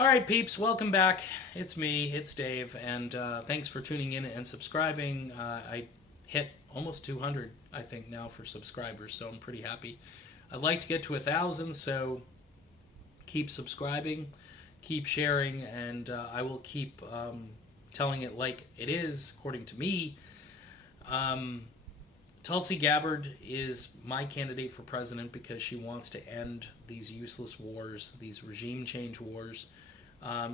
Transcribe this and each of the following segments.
All right, peeps, welcome back. It's me, it's Dave, and thanks for tuning in and subscribing. I hit almost 200, I think, now for subscribers, so I'm pretty happy. I'd like to get to 1,000, so keep subscribing, keep sharing, and I will keep telling it like it is, according to me. Um, Tulsi Gabbard is my candidate for president because she wants to end these useless wars, these regime change wars.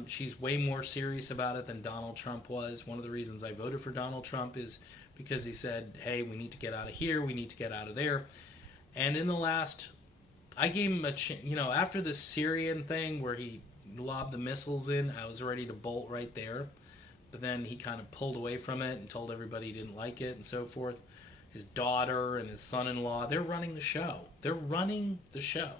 She's way more serious about it than Donald Trump was. One of the reasons I voted for Donald Trump is because he said, hey, we need to get out of here, we need to get out of there. And in the last, I gave him after the Syrian thing where he lobbed the missiles in, I was ready to bolt right there. But then he kind of pulled away from it and told everybody he didn't like it and so forth. His daughter and his son-in-law, they're running the show. They're running the show.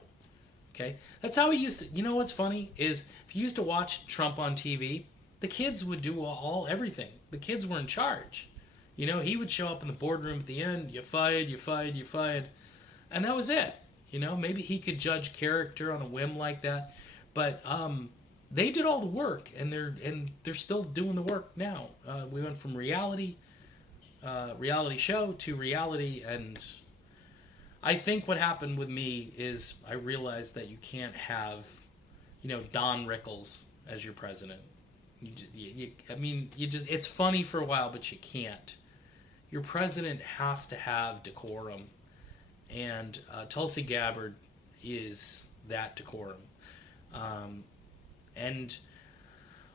Okay? That's how he used to. You know what's funny is if you used to watch Trump on TV, the kids would do everything. The kids were in charge. He would show up in the boardroom at the end, you fired, you fired, you fired. And that was it. Maybe he could judge character on a whim like that. But they did all the work, and they're still doing the work now. We went from reality show to reality, and I think what happened with me is I realized that you can't have, Don Rickles as your president. It's funny for a while, but you can't. Your president has to have decorum, and Tulsi Gabbard is that decorum. And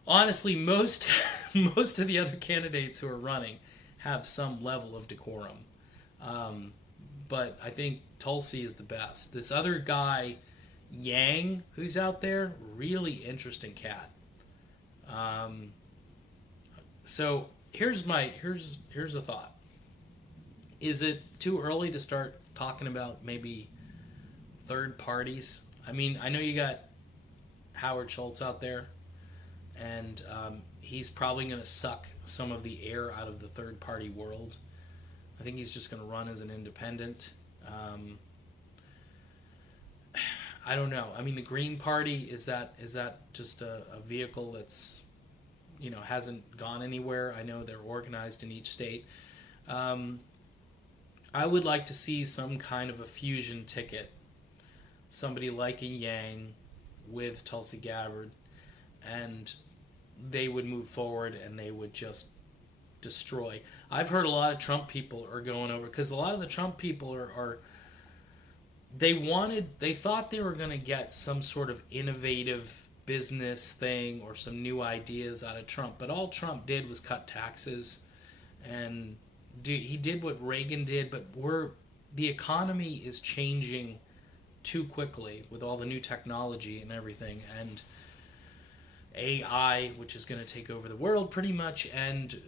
honestly, most most of the other candidates who are running have some level of decorum. But I think Tulsi is the best. This other guy, Yang, who's out there, really interesting cat. So here's a thought. Is it too early to start talking about maybe third parties? I mean, I know you got Howard Schultz out there, and he's probably going to suck some of the air out of the third party world. I think he's just going to run as an independent. I don't know. I mean, the Green Party, is that just a vehicle that's, hasn't gone anywhere? I know they're organized in each state. I would like to see some kind of a fusion ticket. Somebody like a Yang with Tulsi Gabbard, and they would move forward and they would just destroy. I've heard a lot of Trump people are going over, because a lot of the Trump people are they thought they were going to get some sort of innovative business thing or some new ideas out of Trump, but all Trump did was cut taxes, and he did what Reagan did, but the economy is changing too quickly with all the new technology and everything, and AI, which is going to take over the world pretty much, and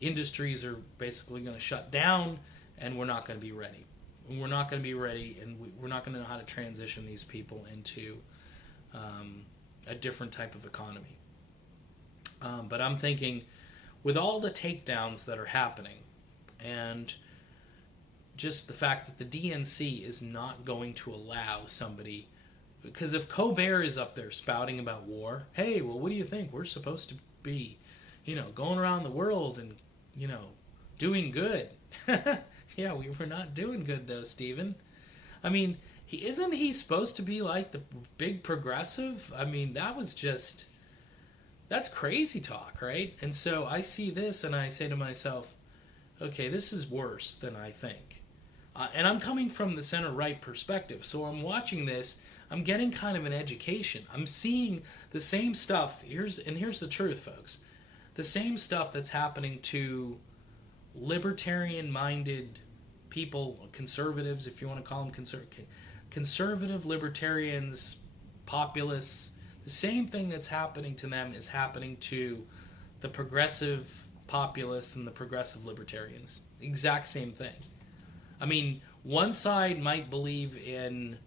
industries are basically going to shut down, and we're not going to be ready. We're not going to be ready, and we're not going to know how to transition these people into a different type of economy. But I'm thinking, with all the takedowns that are happening, and just the fact that the DNC is not going to allow somebody, because if Colbert is up there spouting about war, hey, well, what do you think? We're supposed to be, going around the world and, doing good. Yeah, we were not doing good, though, Stephen. I mean, isn't he supposed to be like the big progressive? I mean, that's crazy talk, right? And so I see this and I say to myself, okay, this is worse than I think. And I'm coming from the center-right perspective, so I'm watching this. I'm getting kind of an education. I'm seeing the same stuff. Here's the truth, folks. The same stuff that's happening to libertarian-minded people, conservatives, if you want to call them conservative libertarians, populists. The same thing that's happening to them is happening to the progressive populists and the progressive libertarians. Exact same thing. I mean, one side might believe in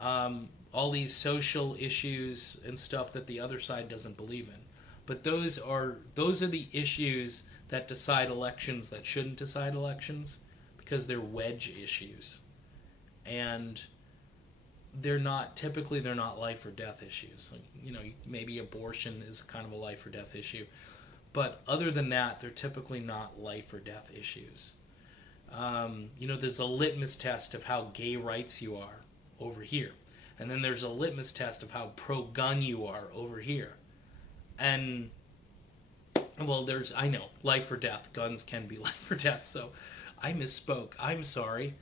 all these social issues and stuff that the other side doesn't believe in. But those are the issues that decide elections that shouldn't decide elections, because they're wedge issues. And they're not typically they're not life or death issues. Like, maybe abortion is kind of a life or death issue, but other than that, they're typically not life or death issues. There's a litmus test of how gay rights you are over here, and then there's a litmus test of how pro-gun you are over here. And well, I know, life or death. Guns can be life or death, so I misspoke. I'm sorry.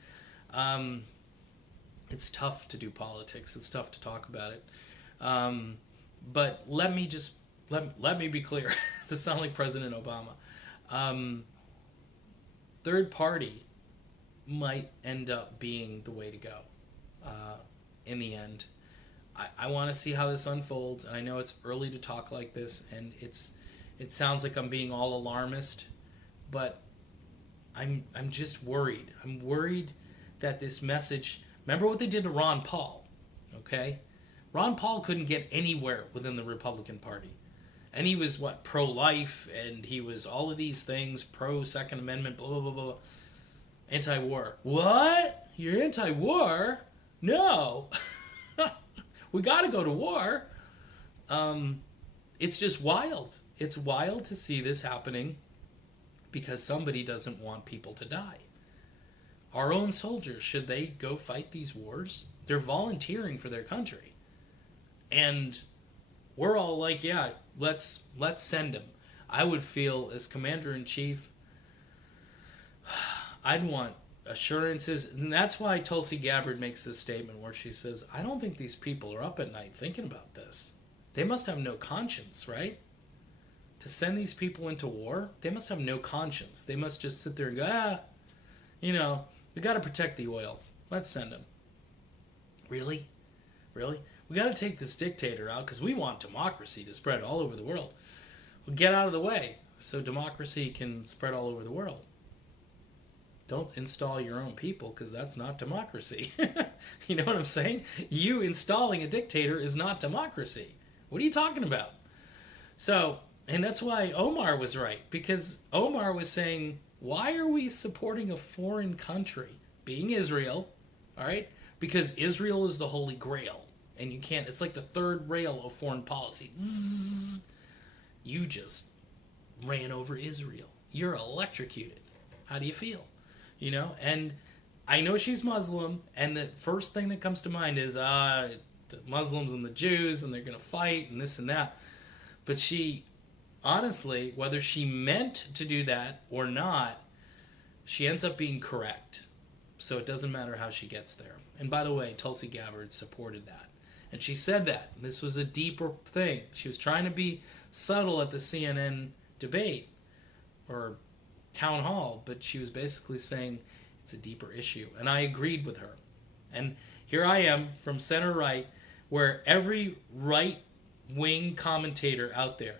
It's tough to do politics. It's tough to talk about it. But let me be clear. To sound like President Obama. Third party might end up being the way to go in the end. I want to see how this unfolds, and I know it's early to talk like this, and it sounds like I'm being all alarmist, but I'm just worried. I'm worried that this message... Remember what they did to Ron Paul, okay? Ron Paul couldn't get anywhere within the Republican Party. And he was, pro-life, and he was all of these things, pro-Second Amendment, blah, blah, blah, blah. Anti-war. What? You're anti-war? No. We gotta go to war. It's just wild. It's wild to see this happening because somebody doesn't want people to die. Our own soldiers, should they go fight these wars? They're volunteering for their country. And we're all like, yeah, let's send them. I would feel, as Commander-in-Chief, I'd want assurances. And that's why Tulsi Gabbard makes this statement where she says, I don't think these people are up at night thinking about this. They must have no conscience, right? To send these people into war, they must have no conscience. They must just sit there and go, we got to protect the oil. Let's send them. Really? Really? We got to take this dictator out because we want democracy to spread all over the world. Well, get out of the way so democracy can spread all over the world. Don't install your own people because that's not democracy. You know what I'm saying? You installing a dictator is not democracy. What are you talking about? So, and that's why Omar was right, because Omar was saying, why are we supporting a foreign country, being Israel, all right? Because Israel is the Holy Grail, and you can't, it's like the third rail of foreign policy. Zzz, you just ran over Israel. You're electrocuted. How do you feel? And I know she's Muslim, and the first thing that comes to mind is the Muslims and the Jews, and they're going to fight, and this and that. But she... honestly, whether she meant to do that or not, she ends up being correct. So it doesn't matter how she gets there. And by the way, Tulsi Gabbard supported that. And she said that. This was a deeper thing. She was trying to be subtle at the CNN debate or town hall, but she was basically saying it's a deeper issue. And I agreed with her. And here I am from center right, where every right-wing commentator out there,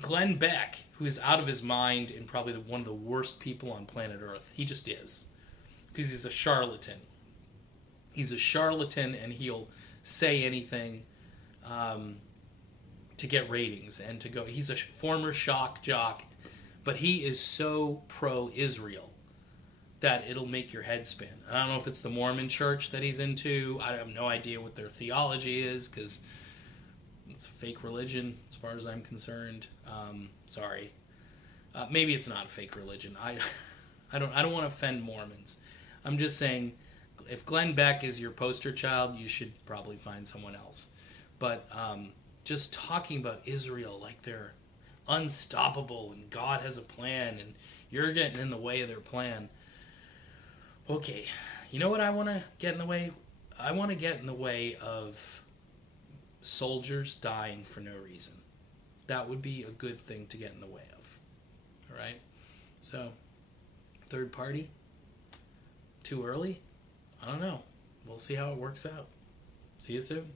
Glenn Beck, who is out of his mind and probably one of the worst people on planet Earth. He just is. Because he's a charlatan. He's a charlatan, and he'll say anything to get ratings and to go. He's a former shock jock, but he is so pro-Israel that it'll make your head spin. I don't know if it's the Mormon church that he's into. I have no idea what their theology is, because it's a fake religion as far as I'm concerned. Sorry. Maybe it's not a fake religion. I don't want to offend Mormons. I'm just saying, if Glenn Beck is your poster child, you should probably find someone else. But just talking about Israel like they're unstoppable and God has a plan and you're getting in the way of their plan. Okay, you know what I want to get in the way? I want to get in the way of soldiers dying for no reason. That would be a good thing to get in the way of. All right? So, third party? Too early? I don't know. We'll see how it works out. See you soon.